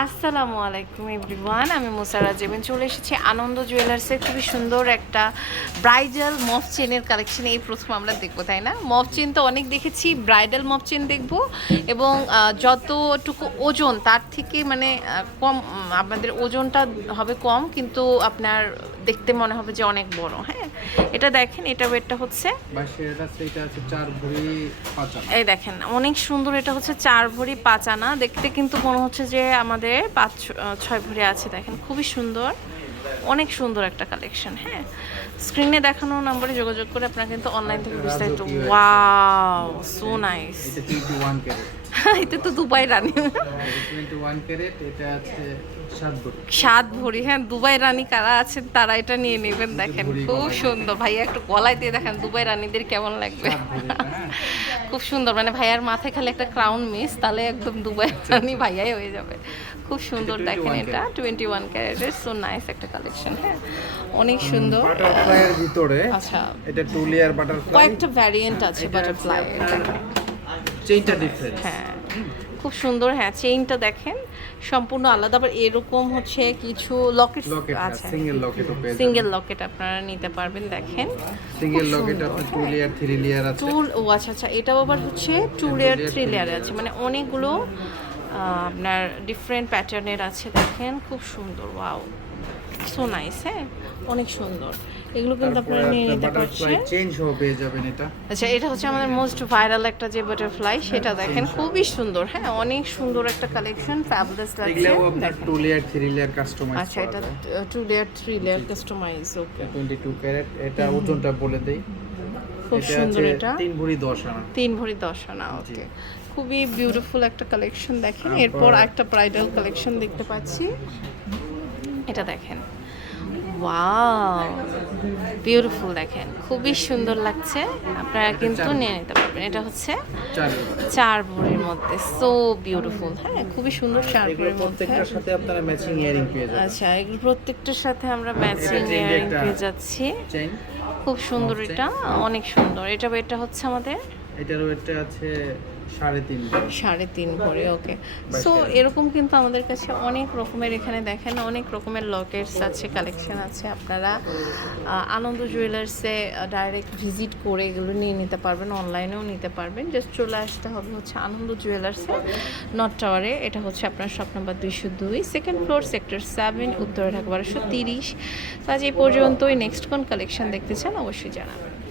আসসালামু আলাইকুম এভরিওয়ান, আমি মোসারা জেবেন চলে এসেছি আনন্দ জুয়েলার্সের খুবই সুন্দর একটা ব্রাইডাল মফ চেনের কালেকশন এই প্রথম আমরা দেখব, তাই না? মফ চেন তো অনেক দেখেছি ব্রাইডাল মফ চেন দেখব। এবং যতটুকু ওজন, তার থেকে মানে কম আপনাদের ওজনটা হবে কম। কিন্তু আপনার দেখতে মনে হবে যে অনেক বড় হ্যাঁ? এটা দেখেন এটা ওয়েটটা হচ্ছে। এই দেখেন অনেক সুন্দর এটা হচ্ছে চার ভরি পাঁচ আনা দেখতে কিন্তু মনে হচ্ছে যে আমাদের পাঁচ ছয় ভরি আছে দেখেন খুবই সুন্দর। অনেক সুন্দর একটা কালেকশন হ্যাঁ? স্ক্রিনে দেখানো নম্বরে যোগাযোগ করে আপনারা কিন্তু অনলাইন থেকে বিস্তারিত ওয়াও সো নাইস এটা তো দুবাই রানী। ভরি। সাত ভরি হ্যাঁ দুবাই রানী কারা আছেন তারা এটা নিয়ে নেবেন দেখেন খুব সুন্দর। ভাইয়া একটু গলায় দিয়ে দেখেন দুবাই রানীদের কেমন লাগবে। খুব সুন্দর মানে ভাইয়ার মাথায় খালি একটা ক্রাউন মিস তাহলে একদম দুবাই রানী ভাইয়াই হয়ে যাবে। খুব সুন্দর দেখেন এটা টোয়েন্টি ওয়ান ক্যারেটের সো নাইস একটা কালেকশন হ্যাঁ? অনেক সুন্দর। বাটারফ্লাইয়ের ভিতরে আচ্ছা। এটা টু লেয়ার বাটারফ্লাই কয়েকটা ভ্যারিয়েন্ট আছে বাটারফ্লাই চেইনটা ডিফারেন্ট হ্যাঁ। খুব সুন্দর হ্যাঁ চেইনটা দেখেন সম্পূর্ণ আলাদা আবার এরকম হচ্ছে কিছু লকেট লকেট আছে। সিঙ্গেল লকেট সিঙ্গেল লকেট আপনারা নিতে পারবেন দেখেন। সিঙ্গেল লকেট আপনার টু হ্যাঁ। লেয়ার থ্রি লেয়ার আছে। টু ও আচ্ছা আচ্ছা এটাও আবার হচ্ছে টু লেয়ার থ্রি লেয়ার আছে। মানে অনেকগুলো আপনার ডিফারেন্ট প্যাটার্নের আছে দেখেন খুব সুন্দর ওয়াও সো নাইস হ্যাঁ? অনেক সুন্দর। এগুলো কিন্তু আপনারা নিয়ে নিতে পারছেন। চেইন সহ পেয়ে যাবেন এটা। আচ্ছা এটা হচ্ছে আমাদের মোস্ট ভাইরাল একটা যে বাটারফ্লাই সেটা দেখেন খুবই সুন্দর হ্যাঁ অনেক সুন্দর একটা কালেকশন ফ্যাবুলাস লাগছে। এগুলোও আপনার two layer three layer customise আচ্ছা এটা two layer three layer customise okay twenty two carat এটা ওজনটা বলে দেই। খুব সুন্দর এটা। তিন ভরি দশ আনা। তিন ভরি দশ আনা ওকে খুবই বিউটিফুল একটা কালেকশন দেখেন। এরপর একটা ব্রাইডাল কালেকশন দেখতে পাচ্ছি। এটা দেখেন। ওয়াও বিউটিফুল দেখেন। খুবই সুন্দর লাগছে। আপনারা কিন্তু নিয়ে নিতে পারবেন। এটা হচ্ছে চার ভরির মধ্যে। সো বিউটিফুল হ্যাঁ খুবই সুন্দর চার ভরির মধ্যে। প্রত্যেকটার সাথে আপনারা ম্যাচিং ইয়ারিং পেয়ে আচ্ছা এগুলো প্রত্যেকটার সাথে আমরা ম্যাচিং ইয়ারিং পেয়ে যাচ্ছি। খুব সুন্দর এটা। অনেক সুন্দর। এটা এটা হচ্ছে আমাদের এটার ওয়েটটা আছে সাড়ে তিন। সাড়ে তিন ভরি ওকে সো এরকম কিন্তু আমাদের কাছে অনেক রকমের এখানে দেখেন অনেক রকমের লকেটস আছে কালেকশন আছে। আপনারা আনন্দ জুয়েলার্সে ডাইরেক্ট ভিজিট করে এগুলো নিয়ে নিতে পারবেন অনলাইনেও নিতে পারবেন। জাস্ট চলে আসতে হবে হচ্ছে আনন্দ জুয়েলার্সে নট টাওয়ারে এটা হচ্ছে আপনার শপ নাম্বার দুইশো দুই সেকেন্ড ফ্লোর সেক্টর সেভেন উত্তরে ঢাকা বারোশো তিরিশ। তো আজ এই পর্যন্তই। নেক্সট কোন কালেকশন দেখতে চান অবশ্যই জানাবেন।